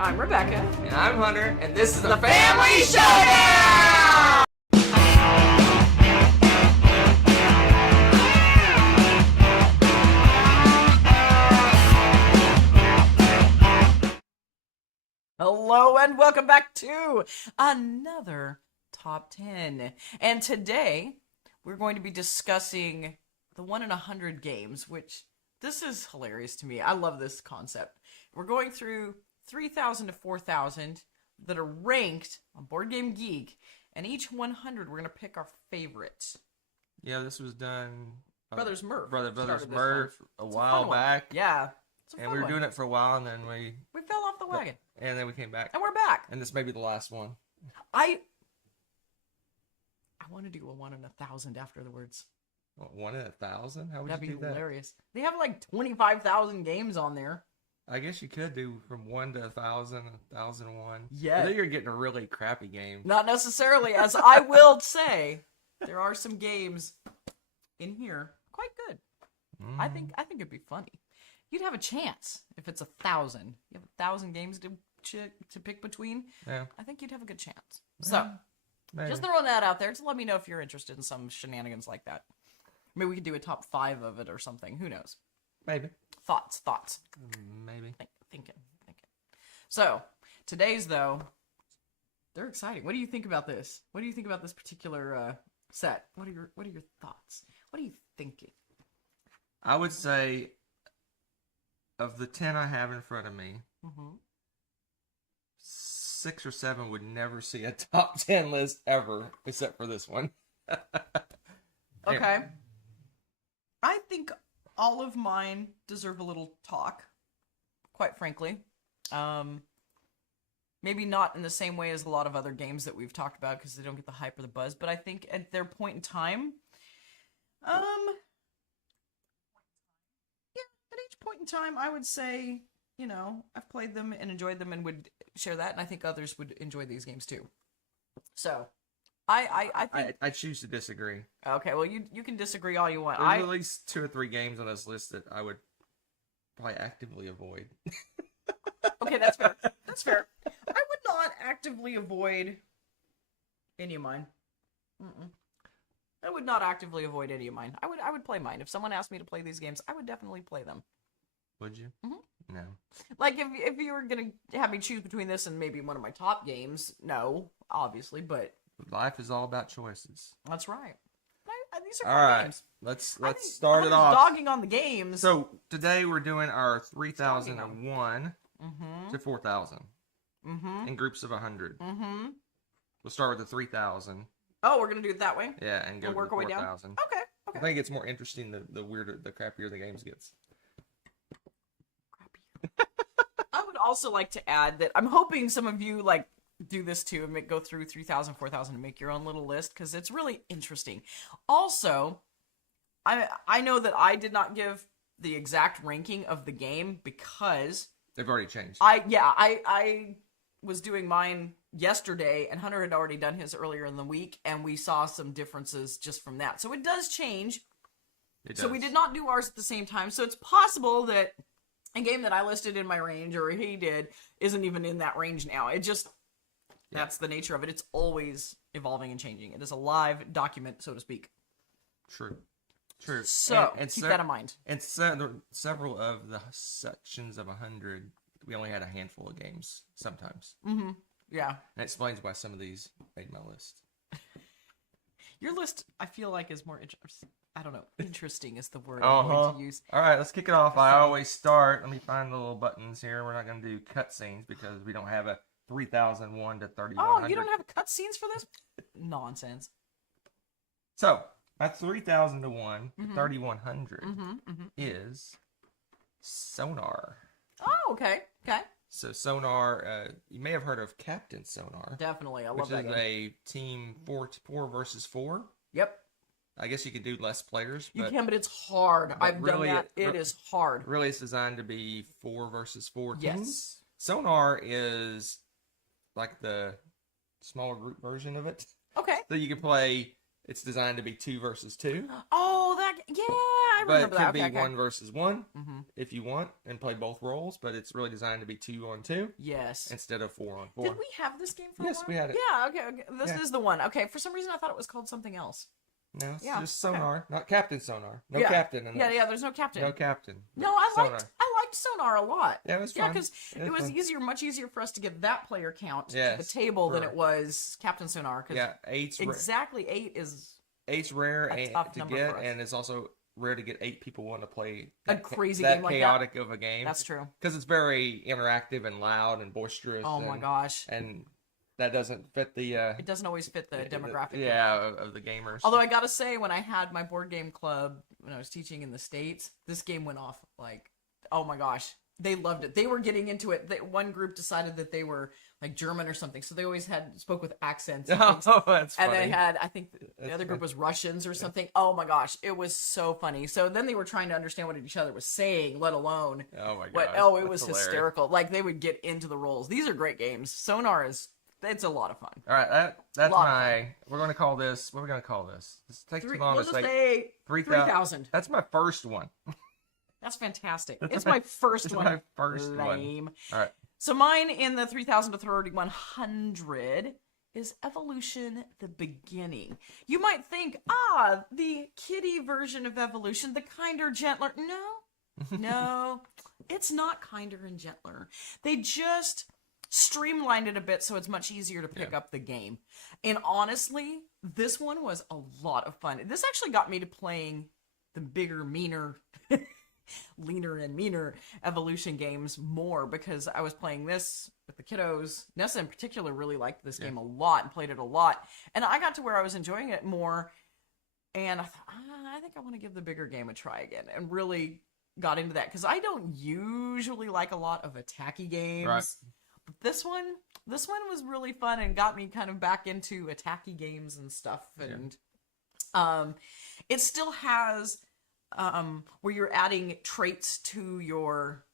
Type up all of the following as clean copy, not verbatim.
I'm Rebecca. And I'm Hunter, and this is the Family Showdown! Hello and welcome back to another Top 10. And today, we're going to be discussing the 1 in 100 games, which this is hilarious to me. I love this concept. We're going through 3,000 to 4,000 that are ranked on Board Game Geek, and each 100 we're going to pick our favorite. Yeah, this was done... Brothers Murph. Brothers Murph a while back. Yeah. And we were doing it for a while, and then we fell off the wagon. And then we came back. And we're back. And this may be the last one. I want to do a 1 in 1,000 afterwards. 1 in 1,000? How would That'd you do that? That'd be hilarious. They have like 25,000 games on there. I guess you could do from 1 to 1,000, 1,001. Yeah. I think you're getting a really crappy game. Not necessarily, as I will say, there are some games in here quite good. I think it'd be funny. You'd have a chance if it's 1,000. You have 1,000 games to pick between. Yeah. I think you'd have a good chance. So, maybe. Just throwing that out there. Just let me know if you're interested in some shenanigans like that. Maybe we could do a top 5 of it or something. Who knows? Maybe. Thoughts. Maybe. Thinking. So, today's, though, they're exciting. What do you think about this? What do you think about this particular set? What are your thoughts? What are you thinking? I would say, of the 10 I have in front of me, 6 or 7 would never see a top 10 list ever, except for this one. Okay. I think all of mine deserve a little talk, quite frankly. Maybe not in the same way as a lot of other games that we've talked about because they don't get the hype or the buzz, but I think at their point in time, at each point in time, I would say, I've played them and enjoyed them and would share that, and I think others would enjoy these games too. So, I think... I choose to disagree. Okay, well, you can disagree all you want. There's at least 2 or 3 games on this list that I would probably actively avoid. Okay, that's fair. That's fair. I would not actively avoid any of mine. I would not actively avoid any of mine. I would play mine. If someone asked me to play these games, I would definitely play them. Would you? No. Like, if you were going to have me choose between this and maybe one of my top games, no, obviously, but... Life is all about choices. That's right. These are all right. games. Let's start it off. Dogging on the games. So, today we're doing our 3,001 to 4,000 in groups of 100. We'll start with the 3,000. Oh, we're going to do it that way? Yeah, and go to work the our way down? 4,000. Okay. I think it's more interesting the weirder, the crappier the games gets. I would also like to add that I'm hoping some of you do this too and go through 3,000, 4,000 and make your own little list because it's really interesting. Also, I know that I did not give the exact ranking of the game because they've already changed. I was doing mine yesterday and Hunter had already done his earlier in the week and we saw some differences just from that. So it does change. So we did not do ours at the same time. So it's possible that a game that I listed in my range or he did isn't even in that range now. It just, that's the nature of it. It's always evolving and changing. It is a live document, so to speak. True. So, keep that in mind. And several of the sections of 100, we only had a handful of games sometimes. Yeah. And it explains why some of these made my list. Your list, I feel like, is more interesting. I don't know. Interesting is the word I'm going to use. All right, let's kick it off. I always start. Let me find the little buttons here. We're not going to do cutscenes because we don't have a 3,001 to 3,100. Oh, you don't have cutscenes for this? Nonsense. So, my 3,001 to 3,100 is Sonar. Oh, okay. So, Sonar, you may have heard of Captain Sonar. Definitely, I love that game. Which is a team 4 versus 4. Yep. I guess you could do less players. You can, but it's hard. I've done that. It is hard. Really, it's designed to be 4 versus 4 teams. Yes. Sonar is like the smaller group version of it. Okay. So you can play, it's designed to be 2 versus 2. Oh, yeah, I but remember it could that. be Okay. 1 versus 1 Mm-hmm. if you want, and play both roles. But it's really designed to be 2 on 2 Yes. instead of 4 on 4. Did we have this game for a Yes, while? we had it. Yeah, okay. This Yeah. is the one. Okay, for some reason I thought it was called something else. No, it's Yeah, just Sonar, not Captain Sonar. No Yeah. captain in Yeah, this. yeah, there's no captain. No captain. No, I Sonar. liked Sonar a lot. Yeah, it was Yeah, fun. because it was fun. easier, much easier for us to get that player count to Yes, the table than for- it was Captain Sonar. 'Cause Yeah, eight's exactly 8 is eight's rare a and tough to number get, for us. and it's also rare to get 8 people want to play A that crazy that game like that. chaotic of a game. That's true. Because it's very interactive and loud and boisterous. Oh my gosh. And that doesn't fit the It doesn't always fit the demographic. of the gamers. Although I gotta say, when I had my board game club when I was teaching in the States, this game went off like, oh my gosh, they loved it. They were getting into it. One group decided that they were like German or something, so they always spoke with accents. And things. Oh, that's And funny. they had, I think the other group was Russians or something. Oh my gosh, it was so funny. So then they were trying to understand what each other was saying, let alone Oh my god. what. Oh, it was hysterical. Like they would get into the roles. These are great games. Sonar it's a lot of fun. All right, that's Lot of my. We're going to call this. What are we going to call this? This takes too long We'll to just say. say 3,000. That's my first one. That's fantastic. That's It's my- my first It's one. my first one. Lame. All right. So mine in the 3,000 to 3,100 is Evolution: The Beginning. You might think, the kiddie version of Evolution, the kinder, gentler. No, it's not kinder and gentler. They just streamlined it a bit so it's much easier to pick up the game. And honestly, this one was a lot of fun. This actually got me to playing the bigger, meaner, leaner and meaner Evolution games more because I was playing this with the kiddos. Nessa in particular really liked this game a lot and played it a lot. And I got to where I was enjoying it more. And I thought, I think I want to give the bigger game a try again. And really got into that because I don't usually like a lot of attacky games. Right. But this one was really fun and got me kind of back into attacky games and stuff. And it still has where you're adding traits to your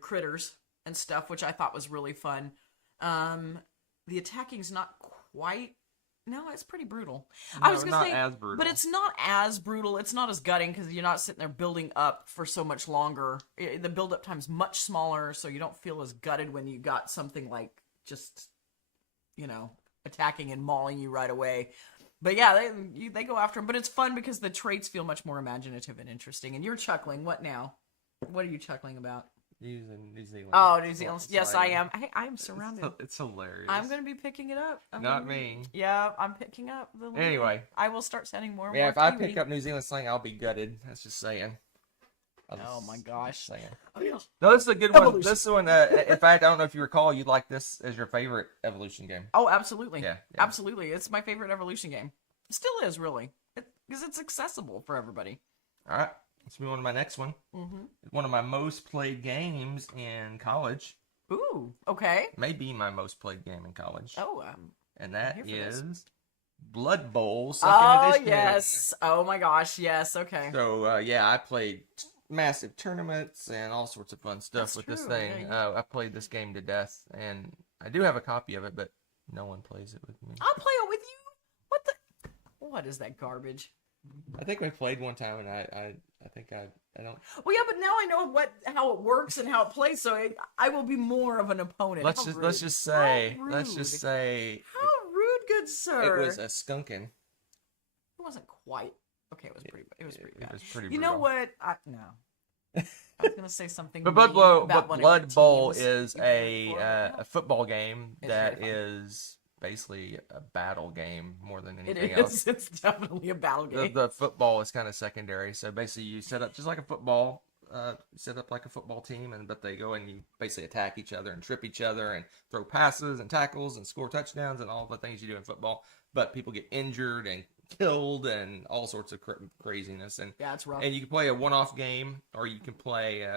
critters and stuff, which I thought was really fun. The attacking's not quite. No, it's pretty brutal. No, I was gonna say, as brutal. but it's not as brutal. It's not as gutting because you're not sitting there building up for so much longer. The build-up time's much smaller, so you don't feel as gutted when you got something like just, attacking and mauling you right away. But yeah, they go after him. But it's fun because the traits feel much more imaginative and interesting. And you're chuckling. What now? What are you chuckling about? Using New Zealand. Oh, New Zealand. It's Yes, like- I am. I am surrounded. It's hilarious. I'm going to be picking it up. Not me. Yeah, I'm picking up the link. Anyway. I will start sending more and Yeah, more if I Kiwi. pick up New Zealand slang, I'll be gutted. That's just saying. Oh my gosh. Saying. Oh, yeah. No, this is a good one. Evolution. This one, in fact, I don't know if you recall, you like this as your favorite Evolution game. Oh, absolutely. Yeah. Absolutely. It's my favorite Evolution game. It still is, really. Because it's accessible for everybody. All right. Let's move on to my next one. Mm-hmm. One of my most played games in college. Ooh, okay. Maybe my most played game in college. Oh, And that here for this. is Blood Bowl 2nd oh edition. yes. Oh my gosh, yes, okay. So, I played massive tournaments and all sorts of fun stuff That's with this true, thing. yeah. I played this game to death, and I do have a copy of it, but no one plays it with me. I'll play it with you. What is that garbage? I think we played one time, and I think I don't. Well, yeah, but now I know how it works and how it plays, so I will be more of an opponent. Let's How just rude. say How let's just rude. say How rude, good sir. it was a skunking. It wasn't quite. Okay, it was pretty bad. It was pretty. You know brutal. what? No. I was gonna say something. But Blood mean Bowl, about but one of Blood your Bowl teams. is You did before, a football game It's that very fun. is basically a battle game more than It anything is. else. It's definitely a battle game. The football is kind of secondary. So basically, you set up just like a football. Set up like a football team, but they go and you basically attack each other and trip each other and throw passes and tackles and score touchdowns and all the things you do in football. But people get injured and killed and all sorts of craziness. And Yeah, it's rough. and you can play a one-off game, or you can play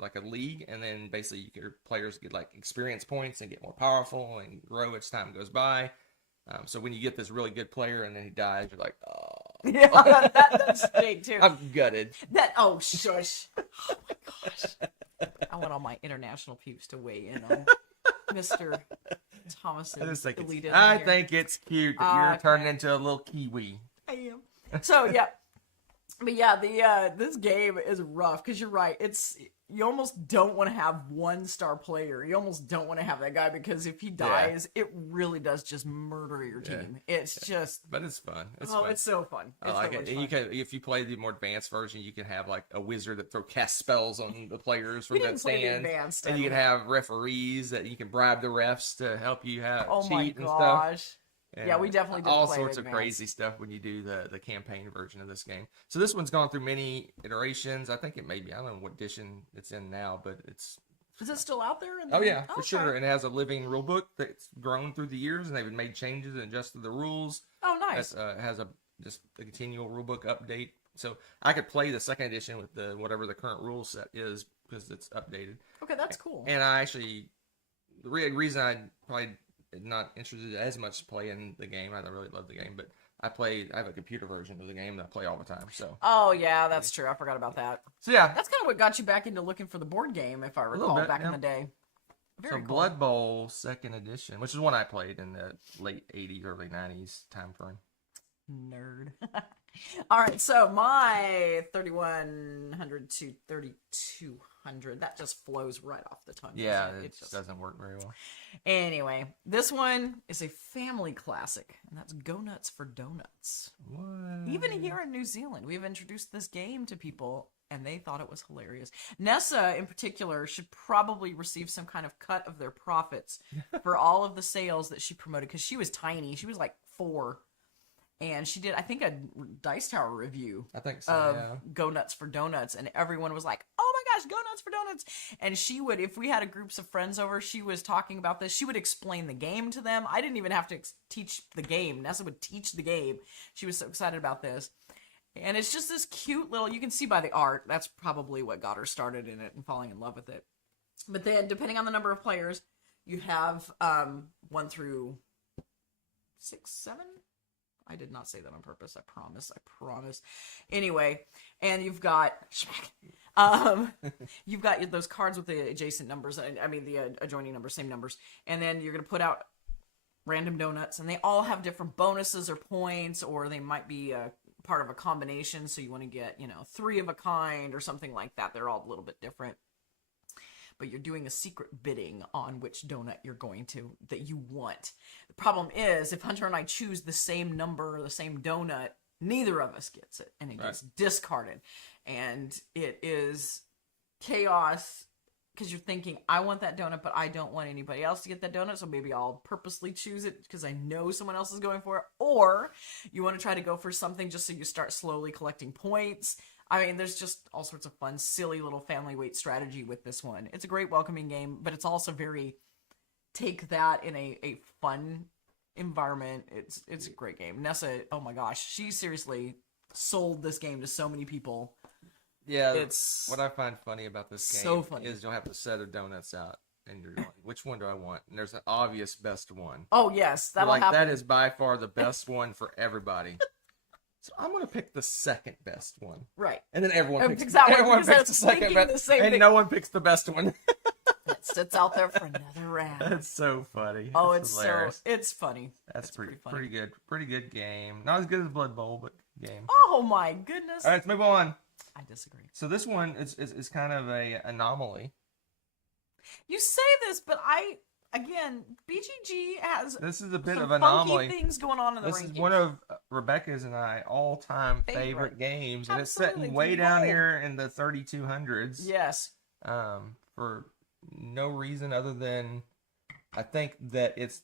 like a league, and then basically your players get like experience points and get more powerful and grow as time goes by. So when you get this really good player and then he dies, you're like, oh. Yeah, that's big too. I'm gutted. Oh, shush. Oh my gosh. I want all my international peeps to weigh in on Mr. Thomason. I just think deleted it's, on I here. think it's cute that you're Okay. turning into a little kiwi. I am. So, yeah. But yeah, the this game is rough because you're right. You almost don't want to have 1-star player. You almost don't want to have that guy because if he dies, it really does just murder your team. It's just, but it's fun. It's so fun. I like it. And you can, if you play the more advanced version, you can have like a wizard that cast spells on the players from that stand, and you can have referees that you can bribe the refs to help you cheat and stuff. And yeah, we definitely did all sorts of crazy stuff when you do the campaign version of this game. So this one's gone through many iterations. I think it may be, I don't know what edition it's in now, but it's... Is it still out there? For sure. And it has a living rule book that's grown through the years, and they've made changes and adjusted the rules. Oh, nice. It has just a continual rule book update. So I could play the second edition with whatever the current rule set is because it's updated. Okay, that's cool. And I actually... The reason I probably... not interested as much playing the game. I don't really love the game, but I have a computer version of the game that I play all the time. So. Oh yeah, that's true. I forgot about that. So yeah, that's kind of what got you back into looking for the board game, if I recall, back in the day. Very cool. Blood Bowl 2nd edition, which is one I played in the late '80s, early '90s time frame. Nerd. All right, so my 3100 to 3200, that just flows right off the tongue. Yeah, it just doesn't work very well. Anyway, this one is a family classic, and that's Go Nuts for Donuts. What? Even here in New Zealand, we've introduced this game to people, and they thought it was hilarious. Nessa, in particular, should probably receive some kind of cut of their profits for all of the sales that she promoted, because she was tiny. She was like 4. And she did, I think, a Dice Tower review. I think so, of Go Nuts for Donuts. And everyone was like, oh my gosh, Go Nuts for Donuts. And she would, if we had a groups of friends over, she was talking about this. She would explain the game to them. I didn't even have to teach the game. Nessa would teach the game. She was so excited about this. And it's just this cute little, you can see by the art, that's probably what got her started in it and falling in love with it. But then, depending on the number of players, you have 1 through 6, 7? I did not say that on purpose. I promise. Anyway, and you've got you've got those cards with the adjacent numbers. I mean the adjoining numbers, same numbers. And then you're gonna put out random donuts, and they all have different bonuses or points, or they might be part of a combination. So you want to get 3 of a kind or something like that. They're all a little bit different. But you're doing a secret bidding on which donut that you want. The problem is, if Hunter and I choose the same number or the same donut, neither of us gets it, and it gets discarded. And it is chaos, because you're thinking, I want that donut, but I don't want anybody else to get that donut, so maybe I'll purposely choose it because I know someone else is going for it. Or you want to try to go for something just so you start slowly collecting points. I mean, there's just all sorts of fun, silly little family weight strategy with this one. It's a great welcoming game, but it's also very take that in a fun environment. It's a great game. Nessa, oh my gosh, she seriously sold this game to so many people. Yeah, it's what I find funny about this game so funny. Is you'll have a set of donuts out, and you're going, which one do I want? And there's an obvious best one. Oh yes, that'll happen. That is by far the best one for everybody. So I'm going to pick the second best one. Right. And then everyone picks that one. Everyone picks the second best. And no one picks the best one. It sits out there for another round. That's so funny. Oh, it's hilarious. It's funny. That's pretty good. Pretty good game. Not as good as Blood Bowl, but game. Oh my goodness. All right, let's move on. I disagree. So this one is kind of a anomaly. You say this, but again, BGG has this is a bit some of anomaly. Funky things going on in the This rankings. is one of Rebecca's and I all-time favorite games, and it's sitting way down here in the 3200s. Yes. For no reason other than I think that it's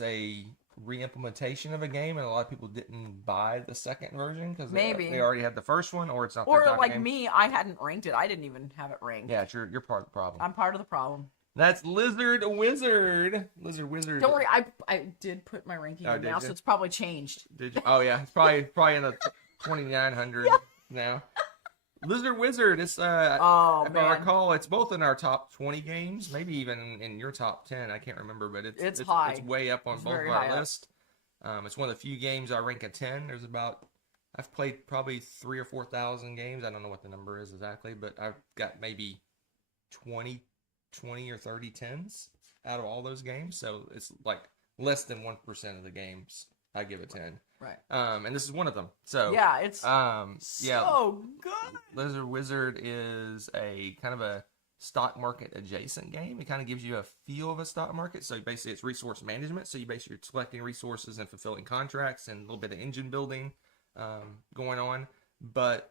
a re-implementation of a game, and a lot of people didn't buy the second version because they already had the first one, or it's not. Or like game. Me, I hadn't ranked it. I didn't even have it ranked. Yeah, you're part of the problem. I'm part of the problem. That's Lizard Wizard. Don't worry, I did put my ranking in now, so it's probably changed. Did you? Oh yeah, it's probably in the 2900 now. Lizard Wizard. It's if I recall, it's both in our top 20 games, maybe even in your top 10. I can't remember, but it's high. It's way up on both of our list. It's one of the few games I rank at 10. I've played probably 3,000 or 4,000 games. I don't know what the number is exactly, but I've got maybe 20 or 30 10s out of all those games. So it's like less than 1% of the games I give a 10. Right. And this is one of them. So yeah, it's yeah, so good. Lizard Wizard is a kind of a stock market adjacent game. It kind of gives you a feel of a stock market. So basically, it's resource management. So you basically are collecting resources and fulfilling contracts and a little bit of engine building going on. But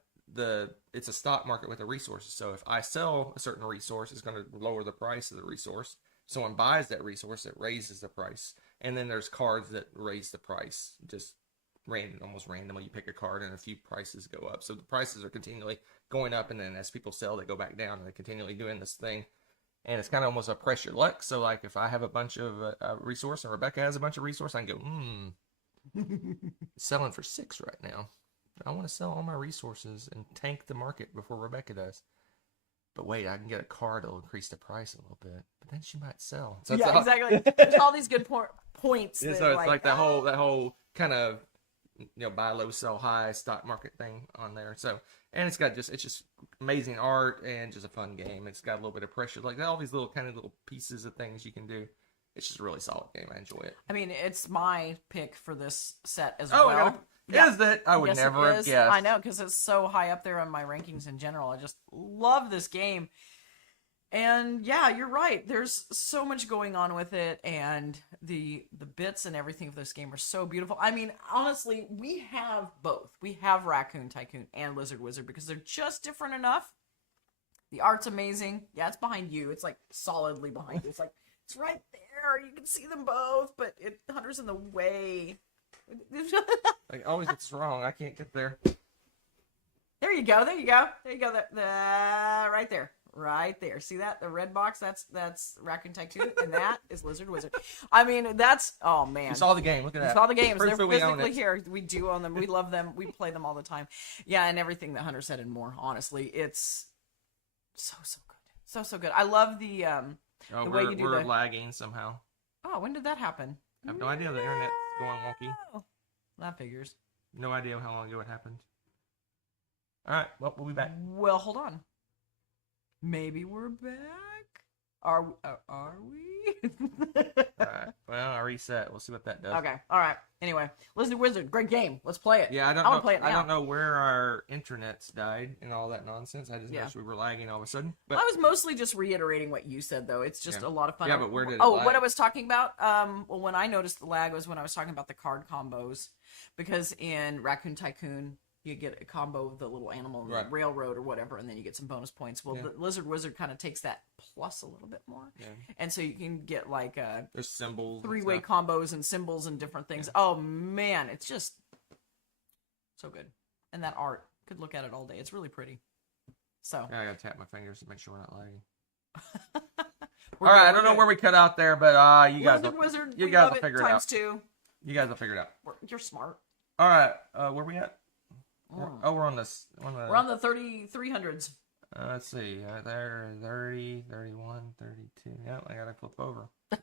it's a stock market with the resources. So if I sell a certain resource, it's going to lower the price of the resource. Someone buys that resource, it raises the price. And then there's cards that raise the price just almost randomly. You pick a card and a few prices go up. So the prices are continually going up, and then as people sell, they go back down, and they're continually doing this thing. And it's kind of almost a pressure luck. So like if I have a bunch of resource and Rebecca has a bunch of resource, I can go, selling for 6 right now. I want to sell all my resources and tank the market before Rebecca does. But wait, I can get a card that'll increase the price a little bit. But then she might sell. So yeah, exactly. There's all these good points. Yeah, so it's like that whole kind of buy low, sell high stock market thing on there. So and it's just amazing art and just a fun game. It's got a little bit of pressure, like all these little pieces of things you can do. It's just a really solid game. I enjoy it. I mean, it's my pick for this set as well. Is that I would never have guessed. I know, because it's so high up there on my rankings in general. I just love this game. And yeah, you're right. There's so much going on with it, and the bits and everything of this game are so beautiful. I mean, honestly, we have both. We have Raccoon Tycoon and Lizard Wizard because they're just different enough. The art's amazing. Yeah, it's behind you. It's like solidly behind you. It's like it's right there. You can see them both, but Hunter's in the way. Like always, it's wrong. I can't get there. There you go. There you go. There you go. Right there. Right there. See that? The red box? That's Raccoon Tycoon, and that is Lizard Wizard. I mean, that's oh man. You saw the game. Look at that. You saw the games. They're physically here. We do own them. We love them. We play them all the time. Yeah, and everything that Hunter said and more. Honestly, it's so good. So good. I love the way you do we're lagging somehow. Oh, when did that happen? I have no idea. The internet's going wonky. That figures. No idea how long ago it happened. All right. Well, we'll be back. Well, hold on. Maybe we're back. Are we? All right. Well, I reset. We'll see what that does. Okay. All right. Anyway, Lizard Wizard, great game. Let's play it. Yeah, I want to play it now. I don't know where our internets died and all that nonsense. I just noticed we were lagging all of a sudden. But I was mostly just reiterating what you said, though. It's just a lot of fun. Yeah, but where did it lag? What I was talking about? Well, when I noticed the lag was when I was talking about the card combos, because in Raccoon Tycoon, you get a combo of the little animal in the railroad or whatever, and then you get some bonus points. Well, the Lizard Wizard kind of takes that plus a little bit more. Yeah. And so you can get like there's symbols, 3-way combos and symbols and different things. Yeah. Oh man, it's just so good. And that art, could look at it all day. It's really pretty. So yeah, I gotta tap my fingers to make sure we're not lagging. All right, I don't know where we cut out there, but you guys will figure it out. ×2. You guys will figure it out. You're smart. All right, where we at? We're on this. We're on the 300s. Let's see. There, 30, 31, 32. Yeah, I gotta flip over. All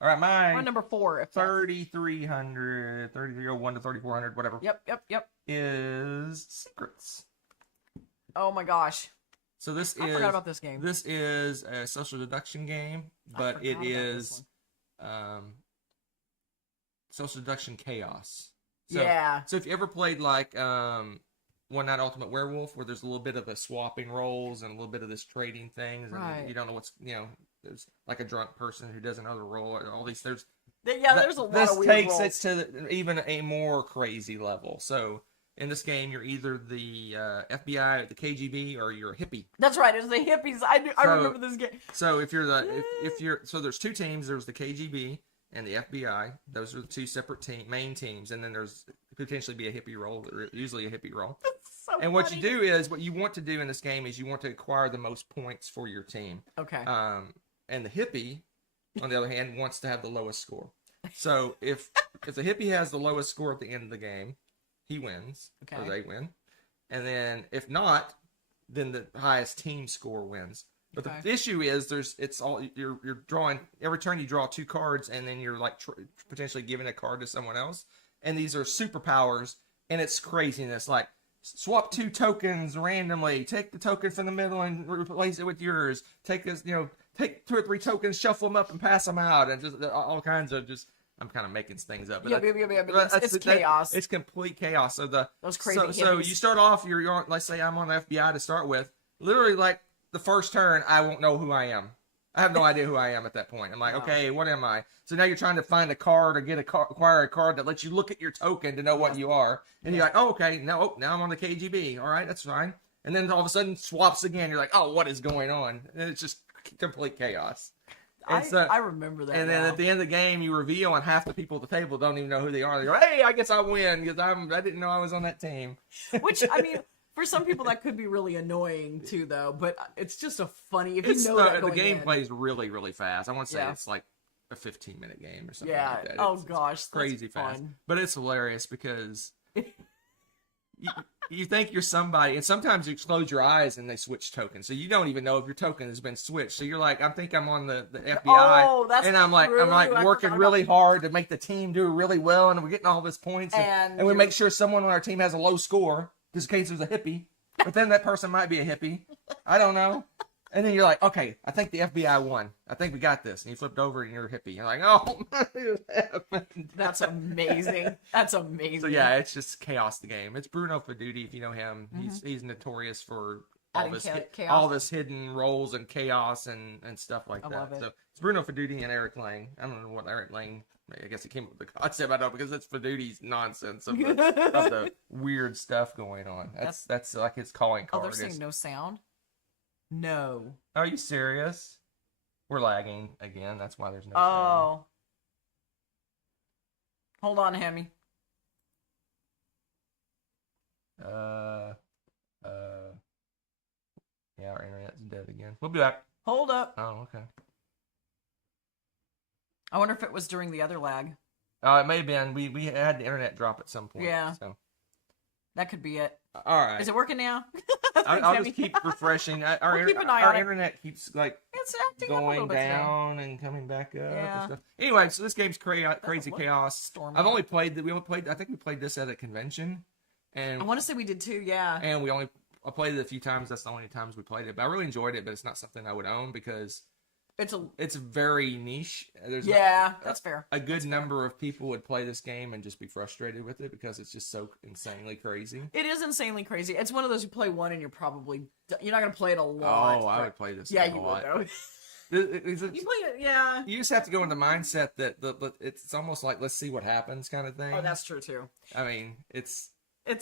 right, we're on number 4. 3,300, 3,301 to 3,400, whatever. Yep. Is Secrets. Oh my gosh. So I forgot about this game. This is a social deduction game, but it is social deduction chaos. So, yeah. So if you ever played like One Night Ultimate Werewolf, where there's a little bit of the swapping roles and a little bit of this trading things, and you don't know there's like a drunk person who does another role, and all these there's a lot of weird roles. This takes it to even a more crazy level. So in this game, you're either the FBI, the KGB, or you're a hippie. That's right. It's the hippies. I remember this game. So if you're so there's 2 teams. There's the KGB and the FBI. Those are the 2 separate main teams, and then there's potentially be a hippie role, usually a hippie role. So and what you do is, what you want to do in this game is you want to acquire the most points for your team. Okay. And the hippie, on the other hand, wants to have the lowest score. So if the hippie has the lowest score at the end of the game, he wins, or they win. And then if not, then the highest team score wins. But the issue is, you're drawing every turn. You draw 2 cards, and then you're like potentially giving a card to someone else. And these are superpowers, and it's craziness. Like swap 2 tokens randomly. Take the token from the middle and replace it with yours. Take 2 or 3 tokens, shuffle them up, and pass them out, and just all kinds of just I'm kind of making things up. But it's chaos. It's complete chaos. So those crazy. So you start off. You're on. Let's say I'm on the FBI to start with. Literally, like the first turn, I won't know who I am. I have no idea who I am at that point. I'm like, okay, what am I? So now you're trying to find a card or acquire a card that lets you look at your token to know what you are. And you're like, oh, okay, now I'm on the KGB. All right, that's fine. And then all of a sudden swaps again. You're like, oh, what is going on? And it's just complete chaos. I remember that. And then at the end of the game, you reveal, and half the people at the table don't even know who they are. They go, hey, I guess I win because I didn't know I was on that team. Which, I mean, for some people that could be really annoying too, though. But it's just a funny if you know that going the game in. plays really, really fast. I want to say it's like a 15-minute game or something like that. Oh gosh, it's crazy fast. Fun. But it's hilarious because you think you're somebody, and sometimes you close your eyes and they switch tokens, so you don't even know if your token has been switched. So you're like, I think I'm on the FBI, and I'm like working really hard to make the team do really well, and we're getting all this points, and we make sure someone on our team has a low score, just in case there's a hippie. But then that person might be a hippie. I don't know. And then you're like, okay, I think the FBI won. I think we got this. And you flipped over and you're a hippie. You're like, oh, what happened? That's amazing. That's amazing. So yeah, it's just chaos. The game. It's Bruno Faduti. If you know him, he's notorious for all this hidden roles and chaos and stuff like that. Love it. So it's Bruno Faduti and Eric Lang. I don't know what Eric Lang. I guess he came up with the concept. I don't know because it's Faduti's nonsense of the weird stuff going on. That's like his calling card. Oh, they're saying no sound. No. Are you serious? We're lagging again. That's why there's no sound. Oh. Hold on, Hemi. Yeah, our internet's dead again. We'll be back. Hold up. Oh, okay. I wonder if it was during the other lag. It may have been. We had the internet drop at some point. Yeah. So. That could be it. All right. Is it working now? I'll just keep refreshing. Our internet keeps like it's acting going down and coming back up and stuff. Anyway, so this game's crazy chaos. Stormy. I've only played I think we played this at a convention, and I want to say we did too. Yeah. And I played it a few times. That's the only times we played it. But I really enjoyed it. But it's not something I would own because it's very niche. That's fair. A good number of people would play this game and just be frustrated with it because it's just so insanely crazy. It is insanely crazy. It's one of those you play one and you're not going to play it a lot. Oh, I would play this. Yeah, you would. You play it, yeah. You just have to go in the mindset that it's almost like let's see what happens kind of thing. Oh, that's true too. I mean, it's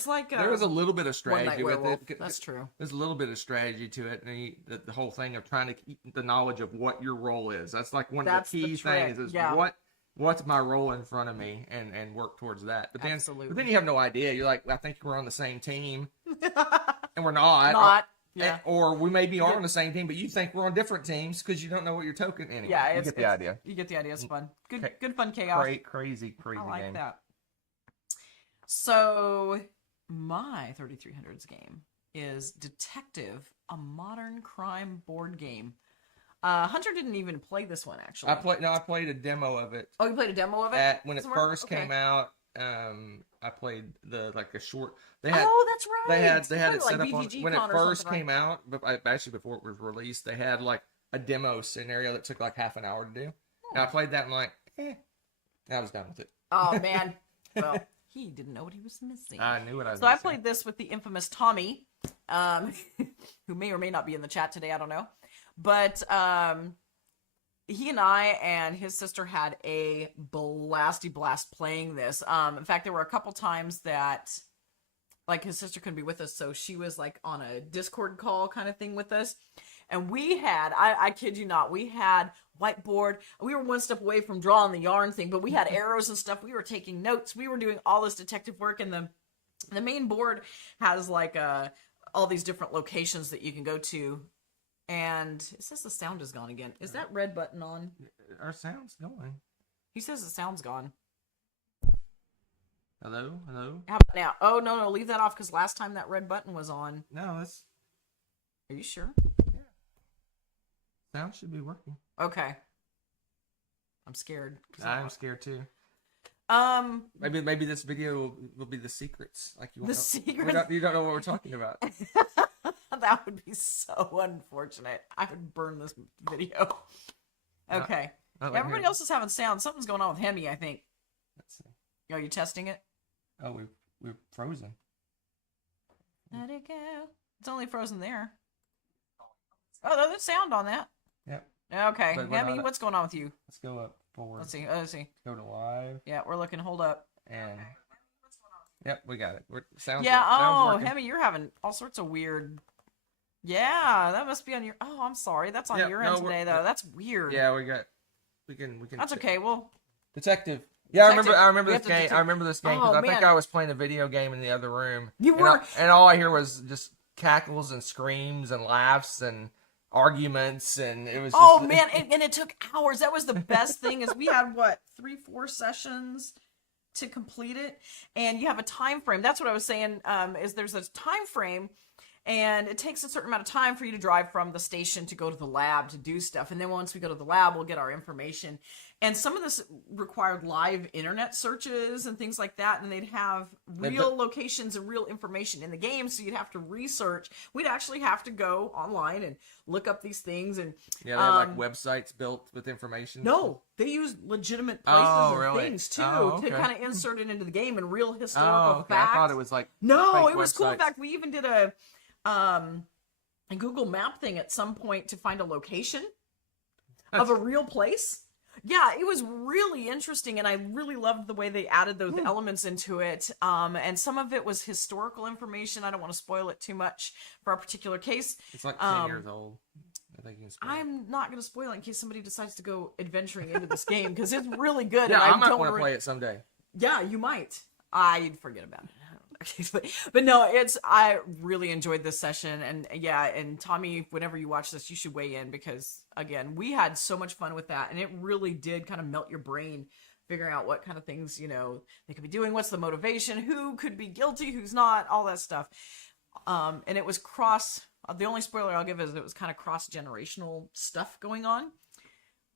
like there was a little bit of strategy with it. That's true. There's a little bit of strategy to it, and the whole thing of trying to keep the knowledge of what your role is. That's like one of the key things. Is what's my role in front of me, and work towards that. But then you have no idea. You're like, I think we're on the same team, and we're not. Yeah. Or we may be on the same team, but you think we're on different teams because you don't know what your token. Anyway, you get the idea. You get the idea. It's fun. Good fun chaos. Crazy I like game. that. So my 3300s game is Detective, a modern crime board game. Hunter didn't even play this one actually. I played a demo of it. Oh, you played a demo of it? When it first came out. I played a short. That's right. They had it set like up BGG when it first came out. But actually, before it was released, they had like a demo scenario that took like half an hour to do. And I played that and I'm like, I was done with it. Oh man, well he didn't know what he was missing. I knew what I was. So missing. I played this with the infamous Tommy, who may or may not be in the chat today. I don't know, but he and I and his sister had a blasty blast playing this. In fact, there were a couple times that, like, his sister couldn't be with us, so she was, like, on a Discord call kind of thing with us. And we had, I kid you not, we had whiteboard. We were one step away from drawing the yarn thing, but we had arrows and stuff. We were taking notes. We were doing all this detective work, and the main board has, like, all these different locations that you can go to. And it says the sound is gone again. Is that red button on? Our sound's going. He says the sound's gone. Hello? How about now? Oh, no, leave that off because last time that red button was on. No, that's... Are you sure? Yeah. Sound should be working. Okay. I'm scared. I'm scared too. Maybe this video will be the secrets. Like you you don't know what we're talking about. That would be so unfortunate. I would burn this video. Okay. Everybody else is having sound. Something's going on with Hemi, I think. Let's see. Are you testing it? Oh, we're frozen. Let it go. It's only frozen there. Oh, there's sound on that. Yep. Okay. But we're Hemi, not- what's going on with you? Let's go up forward. Let's see. Let's see. Go to live. Yeah, we're looking. Hold up. And yep, we got it. Sounds Yeah. working. Hemi, you're having all sorts of weird. Yeah, that must be on your. Oh, I'm sorry. That's on your end today, though. That's weird. Yeah, we can. That's okay. Well, Detective. Yeah, Detective. I remember We this have to game. I remember this game because Oh, I think man. I was playing a video game in the other room. You and were. and all I hear was just cackles and screams and laughs and arguments, and it was. Oh just, man, and it took hours. That was the best thing is we had what 3-4 sessions to complete it, and you have a time frame. That's what I was saying. Is there's a time frame, and it takes a certain amount of time for you to drive from the station to go to the lab to do stuff, and then once we go to the lab, we'll get our information. And some of this required live internet searches and things like that, and they'd have real locations and real information in the game, so you'd have to research. We'd actually have to go online and look up these things. And yeah, they have like websites built with information. no, they use legitimate places and things too to kind of insert it into the game and real historical facts. I thought it was like no, fake it was cool. In websites. fact, we even did a Google Map thing at some point to find a location of a real place. Yeah, it was really interesting, and I really loved the way they added those elements into it. And some of it was historical information. I don't want to spoil it too much for our particular case. It's like 10 years old. I think you can spoil it. I'm not going to spoil it in case somebody decides to go adventuring into this game because it's really good. Yeah, and I might want to play it someday. Yeah, you might. I'd forget about it. But no, I really enjoyed this session, and yeah, and Tommy, whenever you watch this, you should weigh in because again, we had so much fun with that, and it really did kind of melt your brain figuring out what kind of things they could be doing, what's the motivation, who could be guilty, who's not, all that stuff. And it was the only spoiler I'll give is it was kind of cross-generational stuff going on.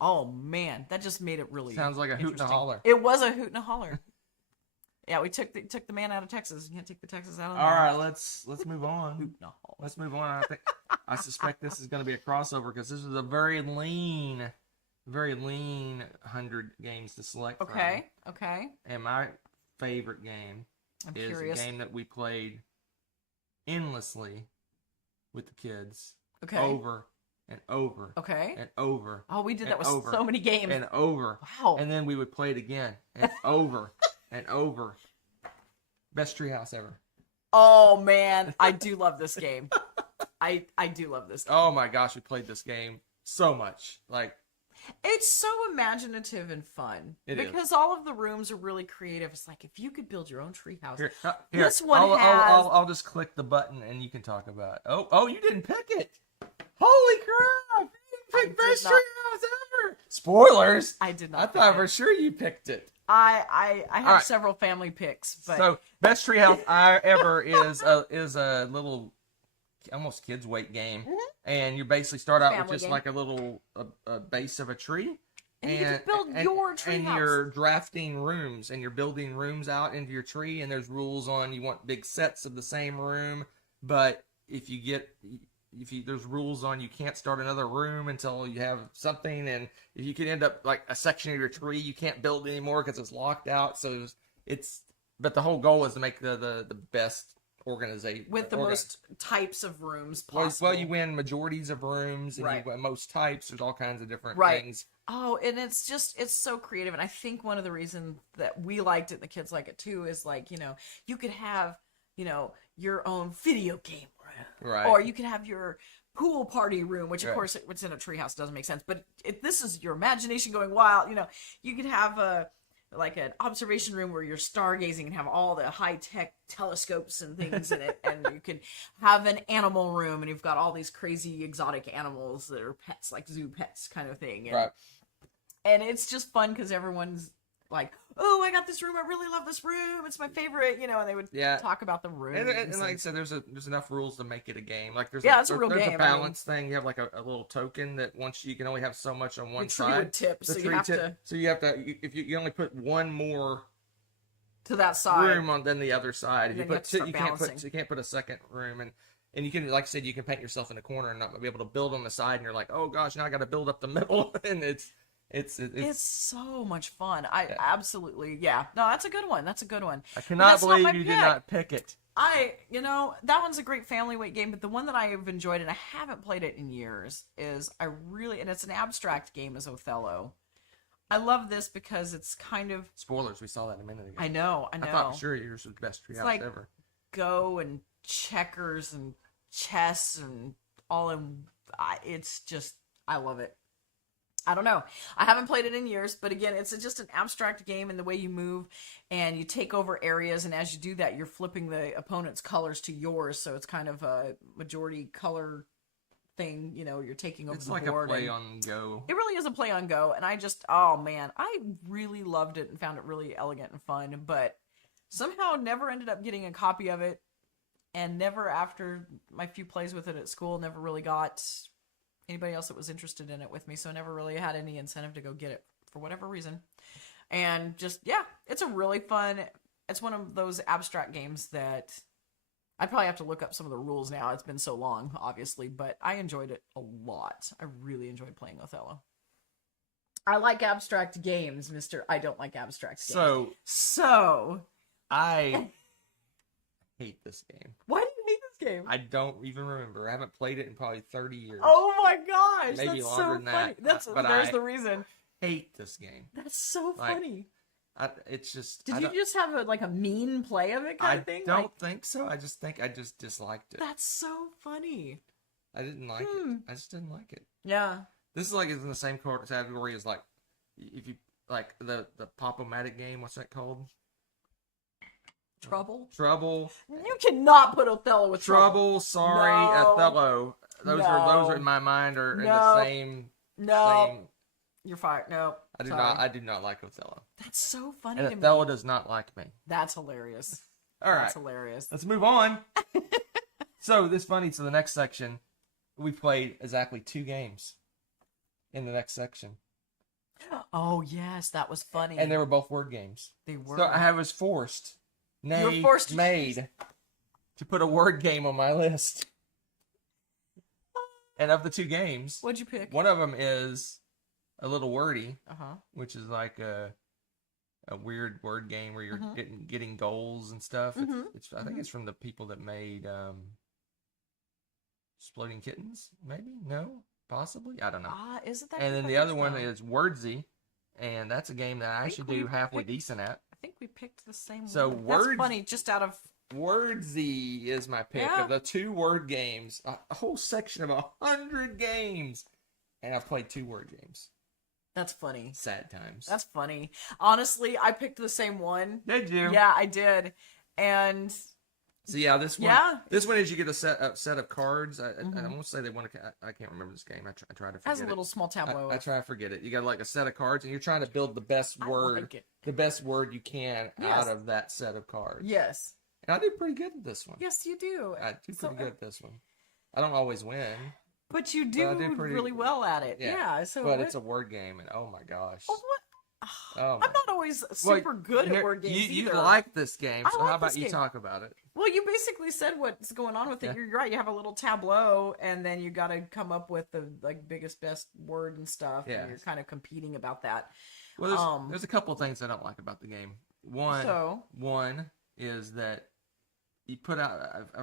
Oh man, that just made it really Sounds like a hoot and a holler. It was a hoot and a holler. Yeah, we took the man out of Texas. You can't take the Texas out of the All man. right, let's move on. Hoot and a holler. Let's move on. I suspect this is going to be a crossover because this is a very lean 100 games to select from. Okay. And my favorite game I'm is curious. a game that we played endlessly with the kids. Okay. Over and over. Okay. And over. Oh, we did that with over, so many games. and over. Wow. And then we would play it again and over and over. Best treehouse ever. Oh man, I do love this game. I do love this game. Oh my gosh, we played this game so much. Like, It's so imaginative and fun. It is. Because all of the rooms are really creative. It's like if you could build your own treehouse. here, This one I'll just click the button and you can talk about it. Oh, you didn't pick it. Holy crap. You didn't pick I best did not. treehouse ever. Spoilers. I did not. I pick thought it. for sure you picked it. I have All right. several family picks, but So best treehouse I ever is a little almost kids weight game, and you basically start out with Family just game. like a little a base of a tree, And you get to build your and treehouse. you're drafting rooms, and you're building rooms out into your tree, and there's rules on you want big sets of the same room, but there's rules on you can't start another room until you have something, and if you could end up like a section of your tree you can't build anymore because it's locked out. So but the whole goal is to make the best organization with the most types of rooms possible. Well, you win majorities of rooms, and Right. you win most types. There's all kinds of different Right. things. Oh, and it's so creative. And I think one of the reasons that we liked it and the kids like it too is like, you could have, your own video game room. Right. Or you could have your pool party room, which of Right. course it's in a treehouse doesn't make sense. But this is your imagination going wild. You could have like an observation room where you're stargazing and have all the high-tech telescopes and things in it. And you can have an animal room and you've got all these crazy exotic animals that are pets, like zoo pets kind of thing. And, Right. and it's just fun because everyone's like, oh, I got this room. I really love this room. It's my favorite, and they would talk about the room. And like I said, there's enough rules to make it a game. Like there's it's a real there's game. a balance thing. You have like a little token that once you can only have so much on one The tree side. would tip, The so you tree have tip. to So you have to if you only put one more to that side. room on than the other side. If And you then you put have to two, start you can't put a second room, and you can, like I said, you can paint yourself in a corner and not be able to build on the side, and you're like, oh gosh, now I got to build up the middle, and It's so much fun. Yeah. Absolutely, yeah. No, that's a good one. That's a good one. I cannot believe you pick. did not pick it. That one's a great family weight game, but the one that I have enjoyed, and I haven't played it in years, and it's an abstract game, is Othello. I love this because it's kind of... Spoilers, we saw that a minute ago. I know. I thought for sure yours was the best treehouse like ever. Go and checkers and chess and all in... It's just... I love it. I don't know. I haven't played it in years, but again, it's just an abstract game in the way you move and you take over areas, and as you do that, you're flipping the opponent's colors to yours, so it's kind of a majority color thing, you're taking over the board. It's like a play on Go. It really is a play on Go, and oh man, I really loved it and found it really elegant and fun, but somehow never ended up getting a copy of it, and never, after my few plays with it at school, never really got anybody else that was interested in it with me, so I never really had any incentive to go get it for whatever reason. And just, yeah, it's a really fun, it's one of those abstract games that I'd probably have to look up some of the rules now. It's been so long, obviously, but I enjoyed it a lot. I really enjoyed playing Othello. I like abstract games, Mr. I don't like abstract games. So I hate this game. Why do you hate this game? I don't even remember. I haven't played it in probably 30 years. Oh my gosh, maybe that's longer so than funny. that. There's the reason. Hate this game. That's so funny. It's just. Did you just have a mean play of it kind of thing? I don't think so. I just think I just disliked it. That's so funny. I didn't like it. I just didn't like it. Yeah. This is in the same category as if you like the Pop-O-Matic game. What's that called? Trouble. You cannot put Othello with Trouble. Sorry, no. Othello. Those are in my mind are in the same. No. Same. You're fired. No. I do not like Othello. That's so funny. And Othello does not like me. That's hilarious. All right. That's hilarious. Let's move on. So the next section, we played exactly 2 games in the next section. Oh yes, that was funny. And they were both word games. They were. So I was forced. You were forced made to put a word game on my list. And of the 2 games, what'd you pick? One of them is a little wordy, which is like a weird word game where you're getting goals and stuff. I think it's from the people that made Exploding Kittens. Maybe possibly. I don't know. Isn't that? And then the other one is Wordsy, and that's a game that I actually do halfway decent at. I think we picked the same one. That's funny, just out of... Wordsy is my pick of the 2 word games. A whole section of 100 games. And I've played 2 word games. That's funny. Sad times. That's funny. Honestly, I picked the same one. Did you? Yeah, I did. And... So yeah, this one. Yeah. This one is you get a set of cards. I won't say they want to. I can't remember this game. I try to forget it. Has a little small tableau. I try to forget it. You got a set of cards, and you're trying to build the best word, the best word you can out of that set of cards. Yes. And I did pretty good at this one. Yes, you do. I do pretty good at this one. I don't always win. But you do really well at it. Yeah. But it's a word game, and oh my gosh. Oh, what? I'm not always super good at word games either. You like this game, so how about you talk about it? Well, you basically said what's going on with it. You're right. You have a little tableau, and then you got to come up with the biggest, best word and stuff. Yeah. And you're kind of competing about that. Well, there's a couple of things I don't like about the game. One is that you put out,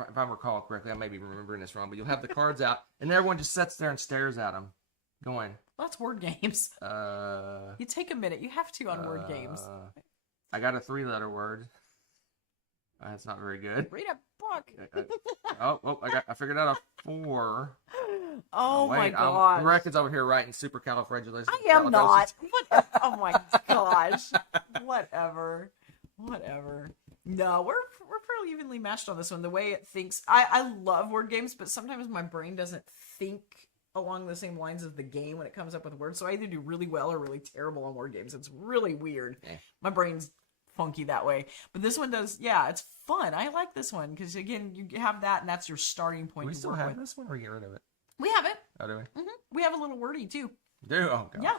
if I recall correctly, I may be remembering this wrong, but you'll have the cards out, and everyone just sits there and stares at them, going, well, that's word games. You take a minute. You have to on word games. I got a 3-letter word. That's not very good. Read a book. I figured out a 4. Oh my god! Reckons over here writing supercalifragilistic. I am not. Oh my gosh! Whatever. No, we're fairly evenly matched on this one. The way it thinks, I love word games, but sometimes my brain doesn't think along the same lines of the game when it comes up with words. So I either do really well or really terrible on word games. It's really weird. My brain's funky that way. But this one does, it's fun. I like this one because, again, you have that and that's your starting point. We still have this one or get rid of it? We have it. Oh, do we? We have a little wordy too. Oh, God. Yeah.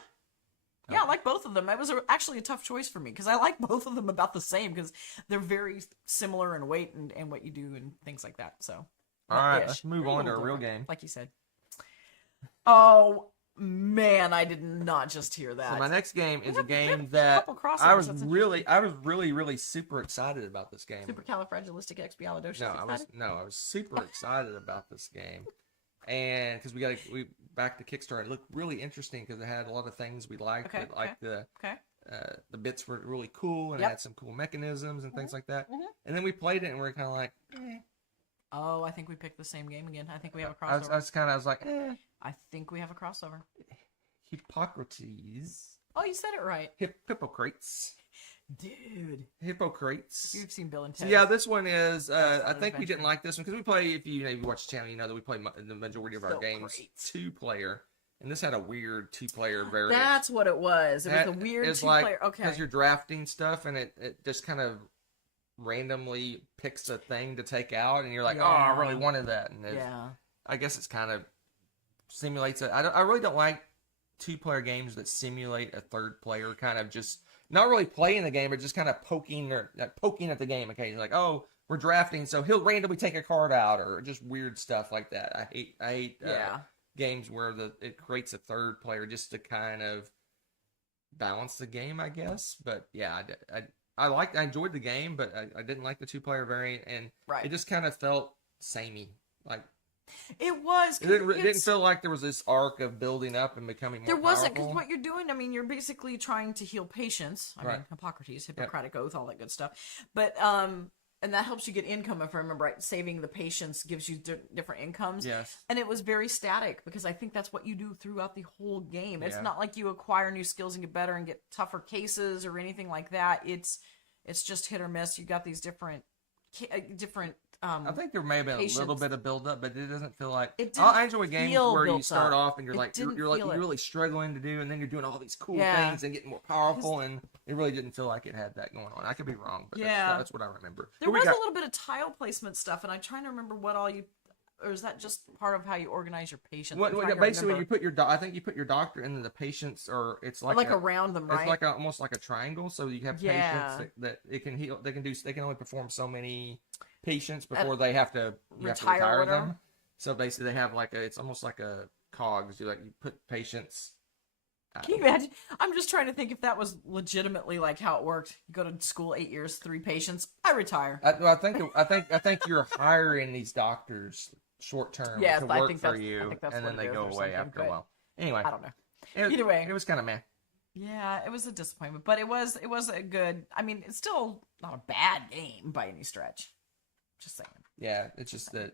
Yeah, I like both of them. It was actually a tough choice for me because I like both of them about the same because they're very similar in weight and what you do and things like that. So, all right, let's move on to a real game. Like you said. Oh, Man, I did not just hear that. So my next game is a game a that couple crossovers, I was that's really super excited about this game. Supercalifragilisticexpialidocious. I was super excited about this game, and because we back to Kickstarter, it looked really interesting because it had a lot of things we liked. Okay, Like the bits were really cool, and it had some cool mechanisms and things like that. And then we played it, and we are kind of like, Oh, I think we picked the same game again. I think we have a crossover. I was like, I think we have a crossover. Hippocrates. Oh, you said it right. Hippocrates. Dude. Hippocrates. You've seen Bill and So Ted. yeah, this one is, I think we adventure. didn't like this one because we play, if you watch the channel, you know that we play the majority of our So games great. 2-player. And this had a weird 2-player variant. That's what it was. It was a weird 2-player. Okay. Because you're drafting stuff and it just kind of randomly picks a thing to take out, and you're like, oh, I really wanted that. And I guess it's kind of simulates it. I really don't like 2-player games that simulate a third player kind of just not really playing the game, but just kind of poking at the game occasionally. Like, oh, we're drafting, so he'll randomly take a card out, or just weird stuff like that. I hate games where it creates a third player just to kind of balance the game, I guess. But yeah, I enjoyed the game, but I didn't like the 2-player variant, and it just kind of felt samey. Like it was. It didn't feel like there was this arc of building up and becoming more There wasn't, powerful. because what you're doing, I mean, you're basically trying to heal patients. I mean, Hippocrates, Hippocratic Oath, all that good stuff. But and that helps you get income, if I remember right. Saving the patients gives you different incomes. Yes. And it was very static, because I think that's what you do throughout the whole game. It's not like you acquire new skills and get better and get tougher cases or anything like that. It's just hit or miss. You got these different I think there may have been a little bit of build up, but it doesn't feel like. I enjoy games feel where you built start up. off and you're really struggling to do, and then you're doing all these cool things and getting more powerful, and it really didn't feel like it had that going on. I could be wrong, but that's what I remember. There was a little bit of tile placement stuff, and I'm trying to remember what all you. Or is that just part of how you organize your patients? Basically, you put I think you put your doctor into the patients, or it's like around them, right? It's like almost like a triangle. So you have patients that it can heal. They can only perform so many patients before they have to retire them. So basically, they have it's almost like a cogs. You put patients. Can you imagine? I'm just trying to think if that was legitimately like how it worked. You go to school 8 years, 3 patients. I retire. I think you're hiring these doctors short term to work for you, and then they go away after a while. Anyway, I don't know. Either way, it was kind of meh. Yeah, it was a disappointment, but it was a good. I mean, it's still not a bad game by any stretch. Just saying. Yeah, it's just that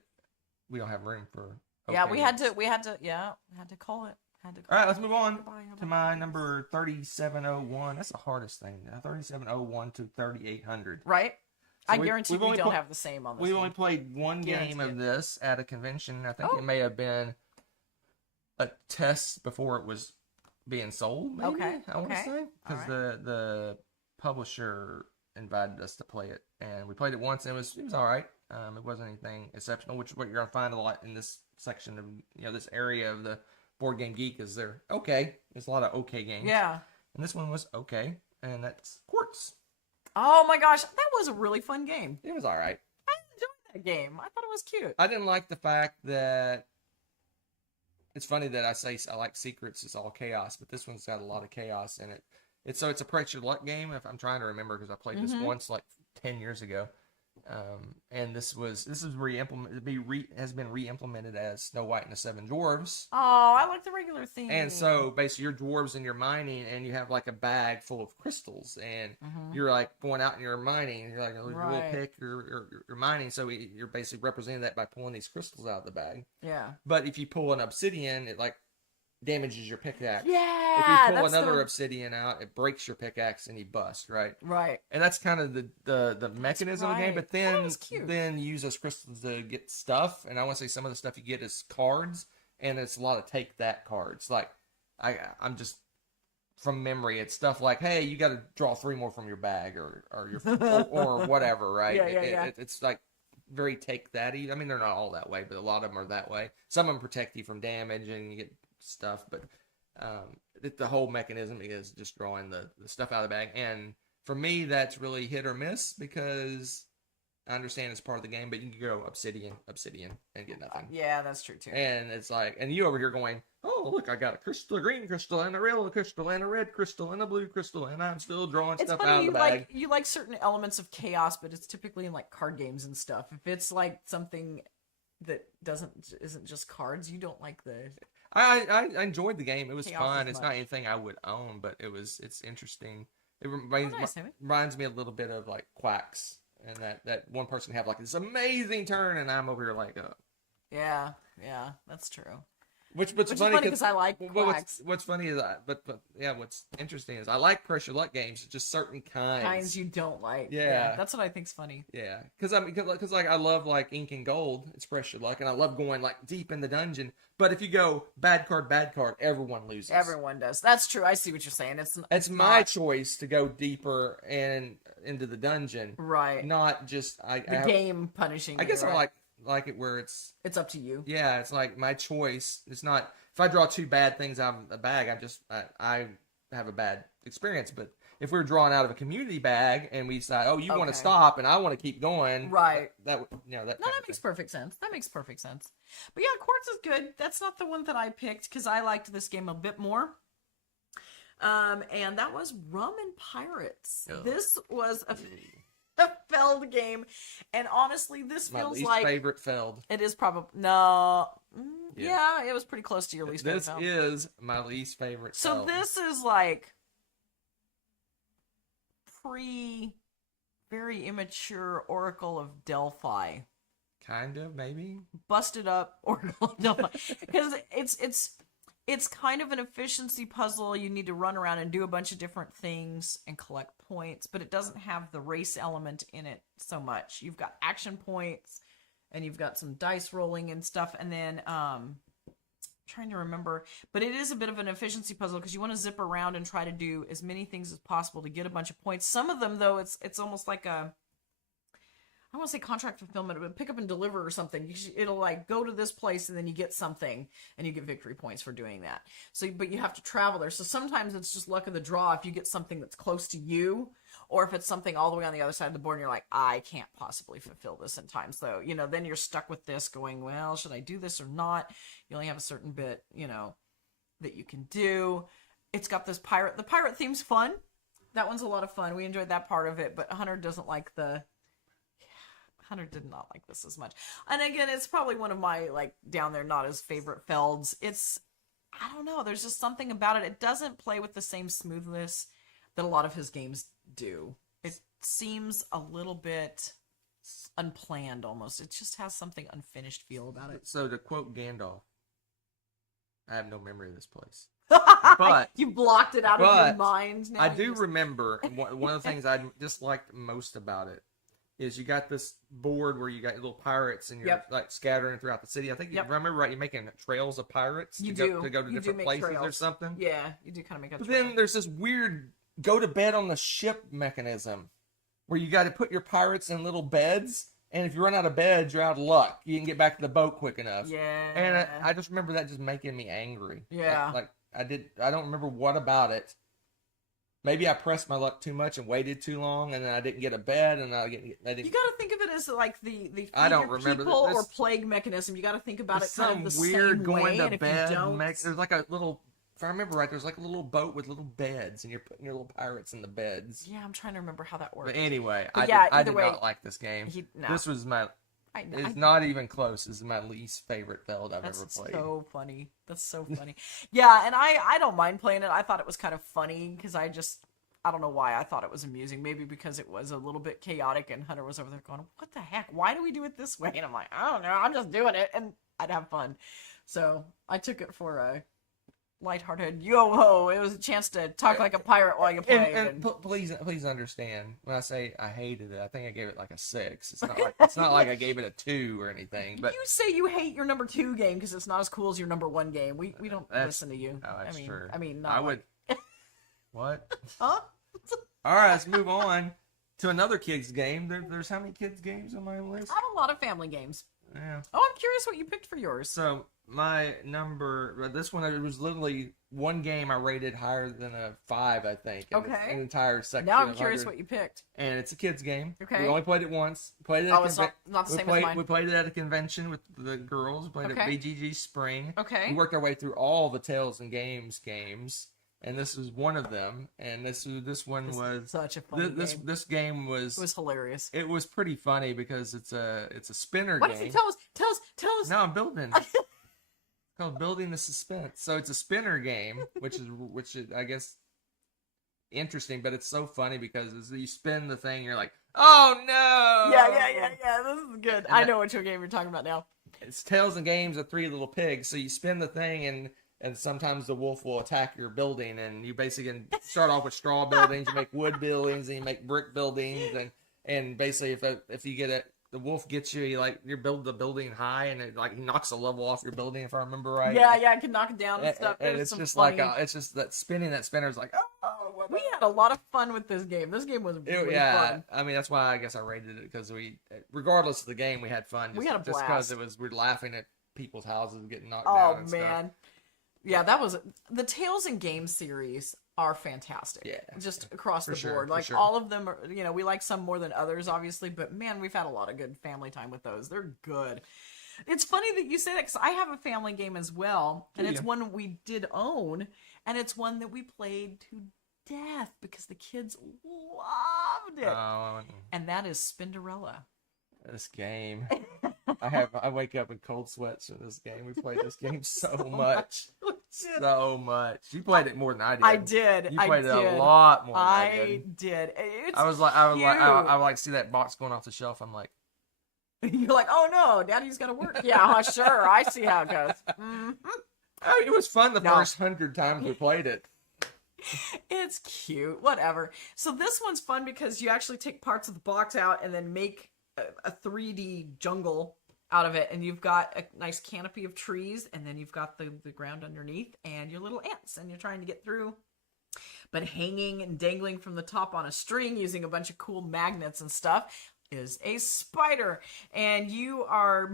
we don't have room for. We had to call it. All right, let's move on to my number 3701. That's the hardest thing. 3701 to 3800. Right. So I guarantee we don't have the same on this. We only played one game of this at a convention. I think it may have been a test before it was being sold. Maybe, I want to say, because the publisher invited us to play it, and we played it once, and it was all right. It wasn't anything exceptional, which is what you're gonna find a lot in this section of this area of the Board Game Geek. Is there There's a lot of okay games. Yeah. And this one was okay, and that's Quartz. Oh my gosh, that was a really fun game. It was all right. I enjoyed that game. I thought it was cute. I didn't like the fact that it's funny that I say I like Secrets. It's all chaos, but this one's got a lot of chaos in it. It's a pressure luck game. If I'm trying to remember, because I played this once 10 years ago. And this is has been re-implemented as Snow White and the Seven Dwarves. Oh, I like the regular theme. And so basically you're dwarves and you're mining, and you have a bag full of crystals, and you're going out and you're mining, and you're a little pick, you're mining. So you're basically representing that by pulling these crystals out of the bag. Yeah. But if you pull an obsidian, it damages your pickaxe. Yeah. If you pull another obsidian out, it breaks your pickaxe and you bust, right? Right. And that's kind of the mechanism of the game. But then you use those crystals to get stuff. And I want to say some of the stuff you get is cards, and it's a lot of take that cards. I'm just from memory, it's stuff like, hey, you got to draw 3 more from your bag or or whatever, right? Yeah. It's very take that-y. I mean, they're not all that way, but a lot of them are that way. Some of them protect you from damage and you get stuff, but the whole mechanism is just drawing the stuff out of the bag. And for me, that's really hit or miss, because I understand it's part of the game, but you can go obsidian, and get nothing. Yeah, that's true too. And it's like, and you over here going, oh, look, I got a crystal, a green crystal, and a yellow crystal, and a red crystal, and a blue crystal, and I'm still drawing stuff out of the bag. You like certain elements of chaos, but it's typically in like card games and stuff. If it's like something that isn't just cards, you don't like the. I enjoyed the game. It was chaos fun. as It's much. not anything I would own, but it's interesting. It Nice, Amy. reminds me a little bit of like Quacks, and that one person have like this amazing turn, and I'm over here like, Yeah, that's true. Which is funny because I like Quacks. What's funny is what's interesting is I like pressure luck games, just certain Kinds you don't like. Yeah. That's what I think's funny. Yeah, because like I love like Ink and Gold, it's pressure luck, and I love going like deep in the dungeon. But if you go bad card, everyone loses. Everyone does. That's true. I see what you're saying. It's my choice to go deeper and into the dungeon, right? Not just game punishing. I guess you, I right? like it where it's up to you. Yeah, it's like my choice. It's not if I draw two bad things out of a bag, I have a bad experience. But if we're drawing out of a community bag and we decide, oh, you want to stop and I want to keep going, right? That makes perfect sense. That makes perfect sense. But yeah, Quartz is good. That's not the one that I picked because I liked this game a bit more. And that was Rum and Pirates. Oh. This was a Feld game, and honestly, this my feels least like favorite Feld. It is probably yeah, it was pretty close to your least favorite. This is my least favorite. So Feld. this is like very immature Oracle of Delphi. Kind of, maybe. Busted up Oracle of Delphi. Because it's kind of an efficiency puzzle. You need to run around and do a bunch of different things and collect points, but it doesn't have the race element in it so much. You've got action points and you've got some dice rolling and stuff, and then trying to remember, but it is a bit of an efficiency puzzle because you want to zip around and try to do as many things as possible to get a bunch of points. Some of them, though, it's almost like a, I want to say contract fulfillment, but pick up and deliver or something. It'll like go to this place and then you get something and you get victory points for doing that. So, but you have to travel there. So sometimes it's just luck of the draw if you get something that's close to you, or if it's something all the way on the other side of the board and you're like, I can't possibly fulfill this in time. So, then you're stuck with this going, well, should I do this or not? You only have a certain bit, that you can do. It's got this pirate. The pirate theme's fun. That one's a lot of fun. We enjoyed that part of it, but Hunter did not like this as much. And again, it's probably one of my, down there, not as favorite Felds. I don't know, there's just something about it. It doesn't play with the same smoothness that a lot of his games do. It seems a little bit unplanned almost. It just has something unfinished feel about it. So to quote Gandalf, I have no memory of this place. But you blocked it out of your mind now. I do remember one of the things I disliked most about it is you got this board where you got little pirates and you're like scattering throughout the city. I think if I remember right, you're making trails of pirates to go to different places or something. Yeah, you do kind of make a But trail. then there's this weird go to bed on the ship mechanism where you got to put your pirates in little beds, and if you run out of beds, you're out of luck. You can get back to the boat quick enough. Yeah. And I just remember that just making me angry. Yeah. I don't remember what about it. Maybe I pressed my luck too much and waited too long, and then I didn't get a bed, and I didn't. You got to think of it as like the I don't remember people or plague mechanism. You got to think about it kind of the weird same going way. to And if bed. you don't, There's like a little. If I remember right, there's like a little boat with little beds, and you're putting your little pirates in the beds. yeah, I'm trying to remember how that works. But anyway, But I did not like this game. No. This was my. It's not even close. This is my least favorite Feld I've ever played. That's so funny. That's so funny. Yeah, and I don't mind playing it. I thought it was kind of funny because I don't know why I thought it was amusing. Maybe because it was a little bit chaotic and Hunter was over there going, what the heck? Why do we do it this way? And I'm like, I don't know. I'm just doing it. And I'd have fun. So I took it for a lighthearted yo-ho. It was a chance to talk like a pirate while you played. And please understand, when I say I hated it, I think I gave it like a 6. It's not like I gave it a 2 or anything. But you say you hate your number 2 game because it's not as cool as your number 1 game. We don't listen to you. No, that's true. I mean, not I would. What? Huh? All right, let's move on to another kids game. There's how many kids games on my list? I have a lot of family games. Yeah. Oh, I'm curious what you picked for yours. So My number, this one, it was literally one game I rated higher than a 5, I think. Okay. An entire section. Now I'm curious what you picked. And it's a kid's game. Okay. We only played it once. It's not the same as mine. We played it at a convention with the girls. We played it at BGG Spring. Okay. We worked our way through all the Tales and Games games. And this was one of them. And this one was such a funny game. This game was... It was hilarious. It was pretty funny because it's a spinner what game. What is it? Tell us. No, I'm building. Called Building the Suspense. So it's a spinner game, which is I guess interesting, but it's so funny because as you spin the thing, you're like, oh no! Yeah. This is good. I know which game you're talking about now. It's Tales and Games of Three Little Pigs. So you spin the thing, and sometimes the wolf will attack your building, and you basically can start off with straw buildings, you make wood buildings, and you make brick buildings, and basically if you get it. The wolf gets you, you build the building high, and it he knocks a level off your building, if I remember right. Yeah, I can knock it down and stuff. And it's just funny... it's just that spinner is like, oh. We had a lot of fun with this game. This game was really fun. I mean, that's why I guess I rated it, because regardless of the game, we had fun. We had a blast. Just because we're laughing at people's houses getting knocked down and man. Stuff. Yeah, that was the Tales and Games series are fantastic. Yeah, just across the board. Sure. All of them are, we like some more than others, obviously, but man, we've had a lot of good family time with those. They're good. It's funny that you say that because I have a family game as well, and it's one we did own, and it's one that we played to death because the kids loved it. And that is Spinderella. This game. I wake up in cold sweats for this game. We played this game so much. So much. You played it more than I did. I did. You played it a lot more than I did. It's I would like see that box going off the shelf. I'm like, you're like, oh no, Daddy's got to work. Yeah, sure. I see how it goes. Mm-hmm. Oh, it was fun the first 100 times we played it. It's cute. Whatever. So this one's fun because you actually take parts of the box out and then make a 3D jungle out of it, and you've got a nice canopy of trees, and then you've got the ground underneath and your little ants, and you're trying to get through. But hanging and dangling from the top on a string using a bunch of cool magnets and stuff is a spider. And I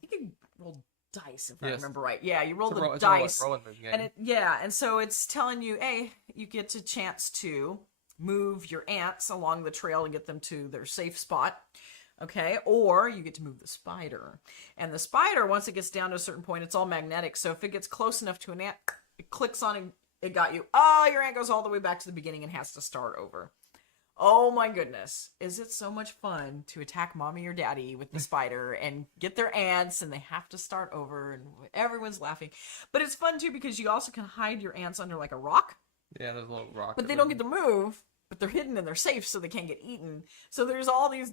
think you roll dice, if I remember right. Yeah, you roll the dice. And so it's telling you, hey, you get a chance to move your ants along the trail and get them to their safe spot. Okay, or you get to move the spider. And the spider, once it gets down to a certain point, it's all magnetic. So if it gets close enough to an ant, it clicks on and it got you. Oh, your ant goes all the way back to the beginning and has to start over. Oh my goodness. Is it so much fun to attack mommy or daddy with the spider and get their ants, and they have to start over and everyone's laughing. But it's fun too because you also can hide your ants under like a rock. Yeah, there's a little rock. But they don't get to move, but they're hidden and they're safe so they can't get eaten. So there's all these...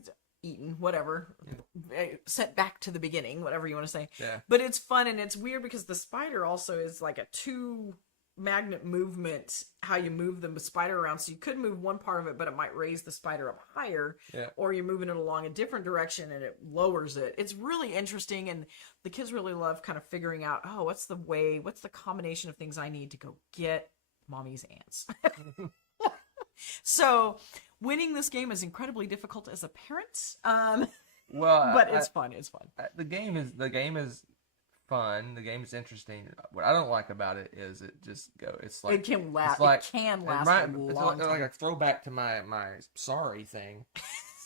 sent back to the beginning, whatever you want to say. Yeah. But it's fun, and it's weird because the spider also is like a 2 magnet movement, how you move the spider around. So you could move one part of it, but it might raise the spider up higher. Yeah. Or you're moving it along a different direction and it lowers it. It's really interesting, and the kids really love kind of figuring out, what's the combination of things I need to go get mommy's ants. So winning this game is incredibly difficult as a parent. But it's fun. It's fun. The game is fun. The game is interesting. What I don't like about it is it just it's like it can last. It's a long it's time. like a throwback to my sorry thing.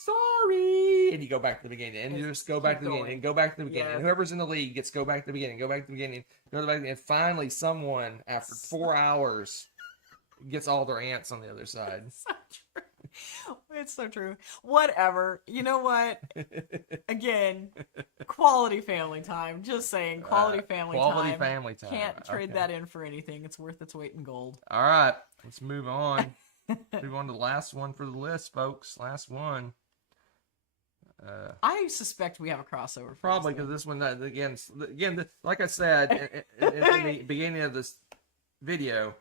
Sorry, and you go back to the beginning, and you just go back to the beginning, and go back to the beginning. Yes. And whoever's in the league gets go back to the beginning, go back to the beginning, go back to the beginning. And finally, someone after 4 hours gets all their ants on the other side. So true. It's so true. Whatever. You know what? Again, quality family time. Just saying, quality family time. Can't trade that in for anything. It's worth its weight in gold. All right, let's move on. Move on to the last one for the list, folks. Last one. I suspect we have a crossover. Probably because this one, again, like I said in the beginning of this video,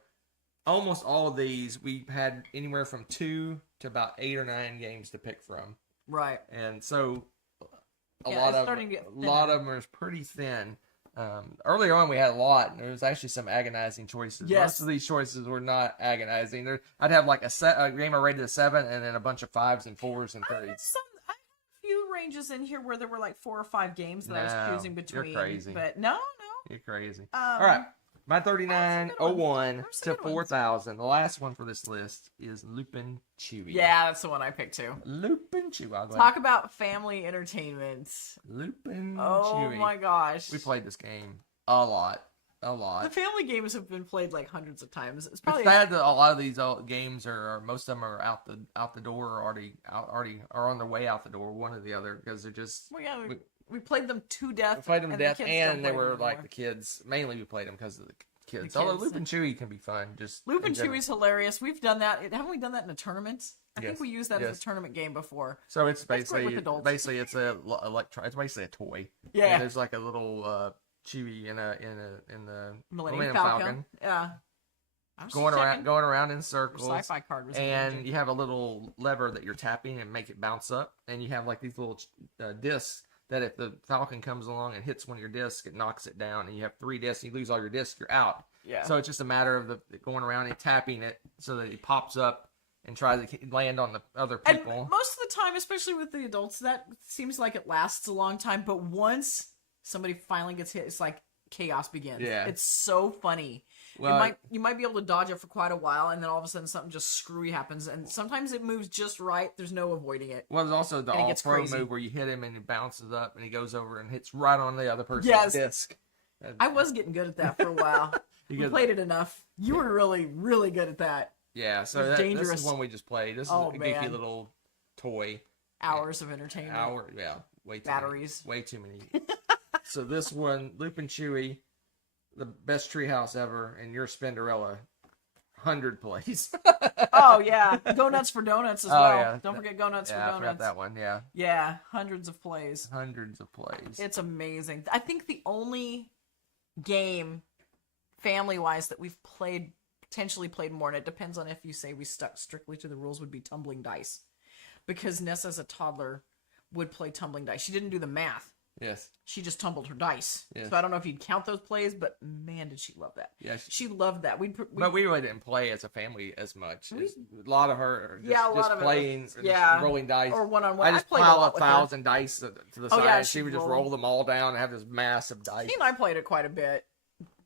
almost all of these we had anywhere from 2 to about 8 or 9 games to pick from. Right. And so a lot of them are pretty thin. Earlier on we had a lot, and there was actually some agonizing choices. Yes. Most of these choices were not agonizing. I'd have like a game I rated a 7, and then a bunch of 5s and 4s and 3s. I had a few ranges in here where there were like 4 or 5 games that I was choosing between. You're crazy. But no, You're crazy. All right. My 3901 There's some to good ones. 4,000. The last one for this list is Lupin Chewy. Yeah, that's the one I picked too. Lupin Chewy. I'll go Talk about family entertainment. Lupin Oh Chewy. my gosh. We played this game a lot. The family games have been played like hundreds of times. It's It's probably sad that a lot of these games are most of them are out the door or already are on their way out the door, one or the other, because they're just. Well, yeah, we played them to death. We played them to the death, kids and don't they play were them like anymore. the kids. Mainly, we played them because of the kids. The Although kids. Lupin Chewy can be fun. Just Lupin in general. Chewy's hilarious. We've done that. Haven't we done that in a tournament? I think Yes. we used that as Yes. a tournament game before. So it's That's great with basically adults. it's a it's basically a toy. Yeah. And there's like a little Chewy in the Millennium Falcon. Yeah. I was going checking. around in Your circles. sci-fi card was And engaging. you have a little lever that you're tapping and make it bounce up. And you have like these little discs that if the Falcon comes along and hits one of your discs, it knocks it down. And you have 3 discs. You lose all your discs, you're out. Yeah. So it's just a matter of going around and tapping it so that it pops up and tries to land on the other And people. most of the time, especially with the adults, that seems like it lasts a long time. But once somebody finally gets hit, it's like chaos begins. Yeah. It's so funny. Well, You might be able to dodge it for quite a while, and then all of a sudden something just screwy happens. And sometimes it moves just right. There's no avoiding it. well, there's also the and it all gets pro crazy. move where you hit him and he bounces up and he goes over and hits right on the other person's Yes. disc. I was getting good at that for a while. We Because- played it enough. You were really, really good at that. Yeah, so It's this dangerous. is one we just played. This is Oh, a goofy man. little toy. Hours of entertainment. Way too Batteries. Many, way too many. So this one, Lupin Chewy, the best treehouse ever, and your Spinderella, 100 plays. Oh, yeah. Go Nuts for Donuts as Oh, well. yeah. Don't forget Go Nuts Yeah, for I Donuts. forgot that one. Yeah, Yeah, hundreds of plays. hundreds of plays. It's amazing. I think the only game, family-wise, that we've potentially played more, and it depends on if you say we stuck strictly to the rules, would be tumbling dice. Because Nessa, as a toddler, would play tumbling dice. She didn't do the math. Yes. She just tumbled her dice. Yes. So I don't know if you'd count those plays, but man, did she love that. Yeah. She loved that. But we really didn't play as a family as much. We- A lot of her, just, Yeah, a lot just of it playing, was- just yeah. rolling dice. or one-on-one. I just played a pile lot up with her. 1,000 dice to the Oh, side. yeah, and she she'd would just roll. roll them all down and have this massive dice. She and I played it quite a bit,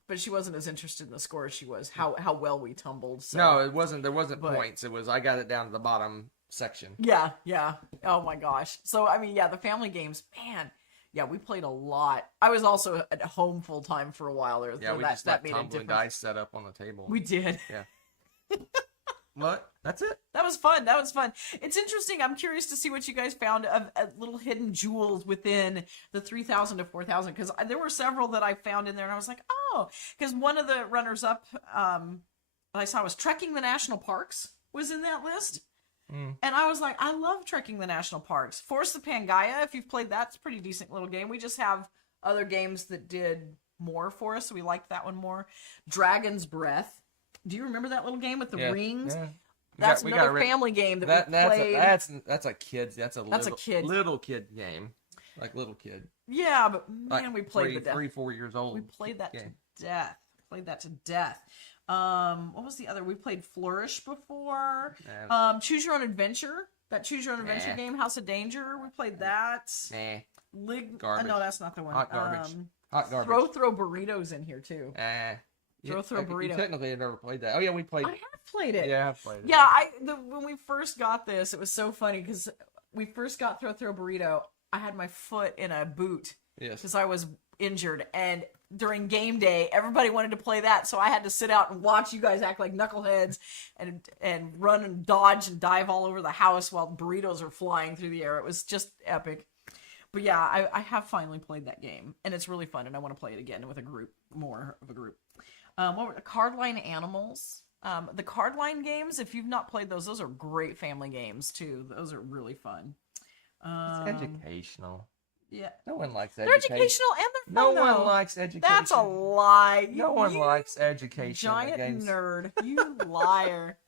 but she wasn't as interested in the score as she was how well we tumbled. So. No, it wasn't. There wasn't But- points. It was I got it down to the bottom section. Yeah, yeah. Oh my gosh. So I mean, yeah, the family games, man. Yeah, we played a lot. I was also at home full time for a while there. Yeah, so we that, just that let made a tumbling difference. dice set up on the table. We did. What? That's it. That was fun. That was fun. It's interesting. I'm curious to see what you guys found of little hidden jewels within the 3,000 to 4,000, because there were several that I found in there, and I was like, oh, because one of the runners-up that I saw was Trekking the National Parks was in that list. Mm. And I was like, I love Trekking the National Parks. Force of Pangaea, if you've played that, it's a pretty decent little game. We just have other games that did more for us, so we liked that one more. Dragon's Breath. Do you remember that little game with the Yeah, rings? yeah. That's We another got rid- family game that we That's played. that's a kid's. That's a kid. little kid game, like little kid. Yeah, but man, Like we played to death. 4 years old. We played that game. to death. Played that to death. What was the other? We played Flourish before. Nah. Choose Your Own Adventure. That Choose Your Own Adventure Nah. game, House of Danger. We played that. Nah. Garbage. No, that's not the one. Hot garbage. Hot garbage. Throw burritos in here too. Throw You burrito. technically have never played that. Oh yeah, we played. I have played it. Yeah, I've played it. Yeah, when we first got this, it was so funny because we first got Throw Burrito. I had my foot in a boot Yes. because I was injured, and during game day, everybody wanted to play that, so I had to sit out and watch you guys act like knuckleheads and run and dodge and dive all over the house while burritos are flying through the air. It was just epic. But yeah, I have finally played that game, and it's really fun, and I want to play it again with a group, more of a group. What were Cardline Animals? The Cardline games, if you've not played those are great family games too. Those are really fun. It's educational. Yeah. No one likes They're education. educational and they're No fun, one though. likes education. That's a lie. No one You likes education. giant games. nerd. You liar.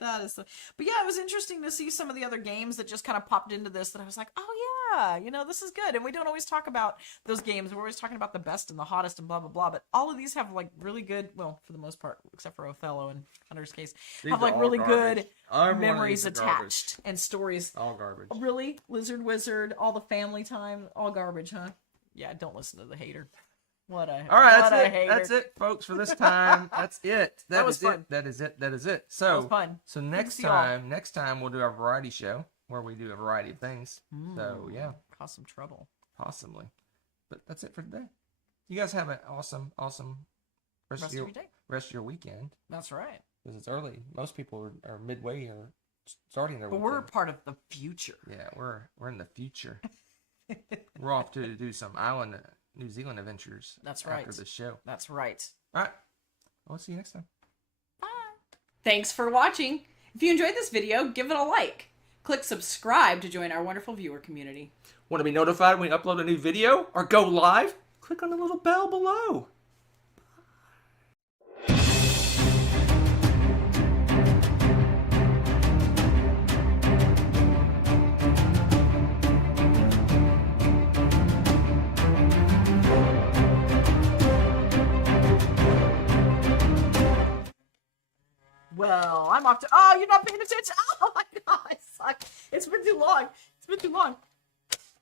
That is but yeah, it was interesting to see some of the other games that just kind of popped into this that I was like, oh yeah, this is good. And we don't always talk about those games. We're always talking about the best and the hottest and blah blah blah, but all of these have like really good, well, for the most part, except for Othello and Hunter's case, These have are like all really garbage. good Every one of memories these are garbage. attached and stories. All garbage. Really? Lizard Wizard, all the family time, all garbage, huh? Yeah, don't listen to the hater. What a All right, what a that's it. hater. That's it, folks, for this time. That's it. That was is fun. it. That is it. That is it. That So, was fun. so Good to next see y'all. time we'll do our variety show where we do a variety of things. So yeah, Cause some trouble. possibly. But that's it for today. You guys have an awesome rest of your day. rest of your weekend. That's right. Because it's early. Most people are midway or starting their But weekend. we're part of the future. Yeah, we're in the future. We're off to do some New Zealand adventures. That's right. After the show. That's right. All right. We'll see you next time. Bye. Thanks for watching. If you enjoyed this video, give it a like. Click subscribe to join our wonderful viewer community. Want to be notified when we upload a new video or go live? Click on the little bell below. Well, I'm off to. Oh, you're not paying attention. Oh my god, I suck. It's been too long. It's been too long.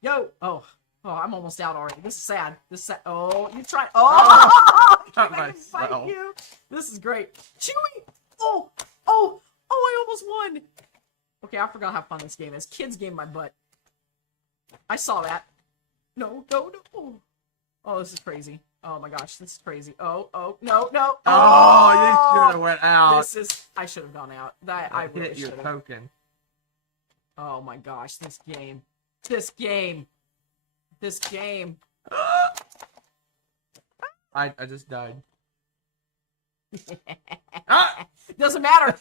Yo. Oh, I'm almost out already. This is sad. This is sad. Oh, you try. Oh, Not I can fight myself. you. This is great. Chewy. Oh, I almost won. Okay, I forgot how fun this game is. Kids game my butt. I saw that. No. Oh, this is crazy. Oh my gosh, this is crazy. Oh, no. Oh, you should have went out. I should have gone out. I really hit your should have. token. Oh my gosh, this game. I just died. Doesn't matter.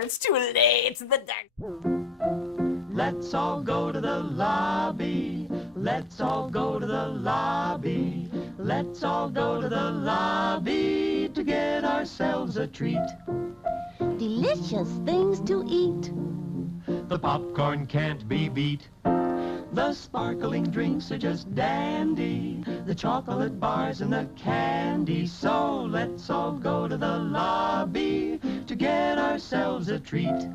It's too late. It's in the dark. Let's all go to the lobby. Let's all go to the lobby. Let's all go to the lobby to get ourselves a treat. Delicious things to eat. The popcorn can't be beat. The sparkling drinks are just dandy. The chocolate bars and the candy. So let's all go to the lobby to get ourselves a treat.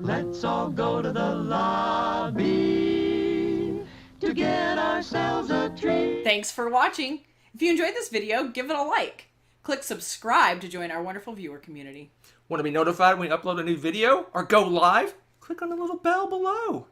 Let's all go to the lobby to get ourselves a treat. Thanks for watching. If you enjoyed this video, give it a like. Click subscribe to join our wonderful viewer community. Want to be notified when we upload a new video or go live? Click on the little bell below.